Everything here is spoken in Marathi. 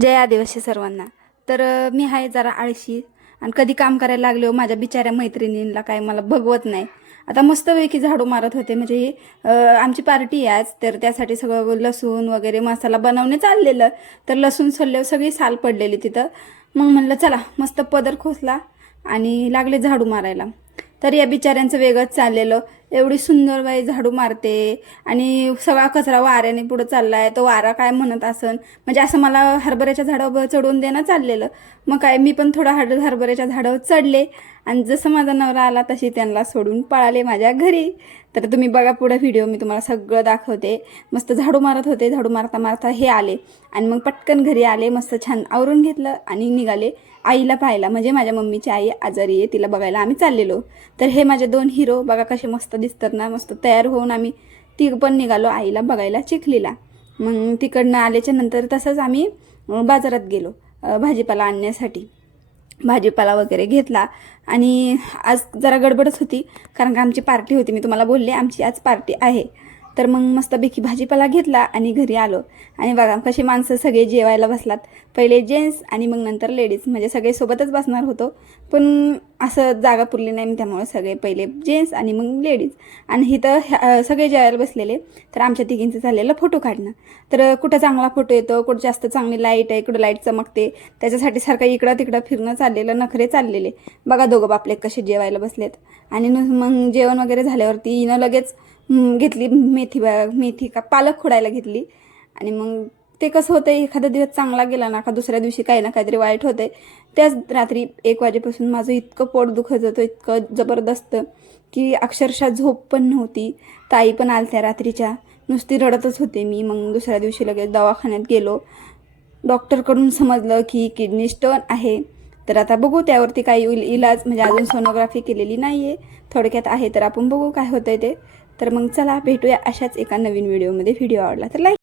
जय आदिवासी सर्वांना। तर मी आहे जरा आळशी आणि कधी काम करायला लागले हो माझ्या बिचाऱ्या मैत्रिणींना काय मला बघवत नाही। आता मस्तपैकी झाडू मारत होते, म्हणजे आमची पार्टी आहे आज, तर त्यासाठी सगळं लसूण वगैरे मसाला बनवणे चाललेलं। तर लसूण सोलल्यावर सगळी साल पडलेली तिथं। मग म्हणलं चला मस्त पदर खोसला आणि लागले झाडू मारायला। तर या बिचाऱ्यांचं वेगळंच चाललेलं, एवढी सुंदर बाई झाडू मारते आणि सगळा कचरा वाऱ्याने पुढे चाललाय, तो वारा काय म्हणत असन, म्हणजे असं मला हरभऱ्याच्या झाडावर चढवून देणं चाललेलं। मग काय मी पण थोडा हरभऱ्याच्या झाडावर चढले आणि जसं माझा नवरा आला तशी त्यांना सोडून पळाले माझ्या घरी। तर तुम्ही बघा पुढे व्हिडिओ, मी तुम्हाला सगळं दाखवते। मस्त झाडू मारत होते, झाडू मारता मारता हे आले आणि मग पटकन घरी आले, मस्त छान आवरून घेतलं आणि निघाले आईला पाहायला, म्हणजे माझ्या मम्मीची आई आजारी आहे, तिला बघायला आम्ही चाललेलो। तर हे माझे दोन हिरो बघा कसे मस्त दिसतात ना, मस्त तयार होऊन आम्ही तिघ पण निघालो आईला बघायला चिखलीला। मग तिकडनं आल्याच्या नंतर तसंच आम्ही बाजारात गेलो भाजीपाला आणण्यासाठी। भाजीपाला वगैरे घेतला आणि आज जरा गडबडच होती, कारण का आमची पार्टी होती, मी तुम्हाला बोलले आमची आज पार्टी आहे। तर मग मस्तपैकी भाजीपाला घेतला आणि घरी आलो आणि बघा कशी माणसं सगळे जेवायला बसलात, पहिले जेंट्स आणि मग नंतर लेडीज, म्हणजे सगळे सोबतच बसणार होतो, पण असं जागा पुरली नाही, त्यामुळे सगळे पहिले जेंट्स आणि मग लेडीज। आणि इथं सगळे जेवायला बसलेले, तर आमच्या तिघींचं चाललेलं फोटो काढणं। तर कुठं चांगला फोटो येतो, कुठं जास्त चांगली लाईट आहे, कुठं लाईट चमकते, त्याच्यासाठी सारखं इकडं तिकडं फिरणं चाललेलं, नखरे चाललेले। बघा दोघं बापले कसे जेवायला बसलेत। आणि मग जेवण वगैरे झाल्यावरती हिनं लगेच घेतली मेथी का पालक खोडायला घेतली। आणि मग ते कसं होतं, एखादा दिवस चांगला गेला ना का दुसऱ्या दिवशी काही ना काहीतरी वाईट होते। त्याच रात्री 1 वाजेपासून माझं इतकं पोट दुखत होतं, इतकं जबरदस्त की अक्षरशः झोप पण नव्हती। ताई पण आलत्या रात्रीच्या, नुसती रडतच होते मी। मग दुसऱ्या दिवशी लगेच दवाखान्यात गेलो, डॉक्टरकडून समजलं की किडनी स्टोन आहे। तर आता बघू त्यावरती काही इलाज, म्हणजे अजून सोनोग्राफी केलेली नाही आहे, थोडक्यात आहे, तर आपण बघू काय होतंय ते। तर मग चला भेटूया अशाच एका नवीन व्हिडिओमध्ये। व्हिडिओ आवडला तर लाईक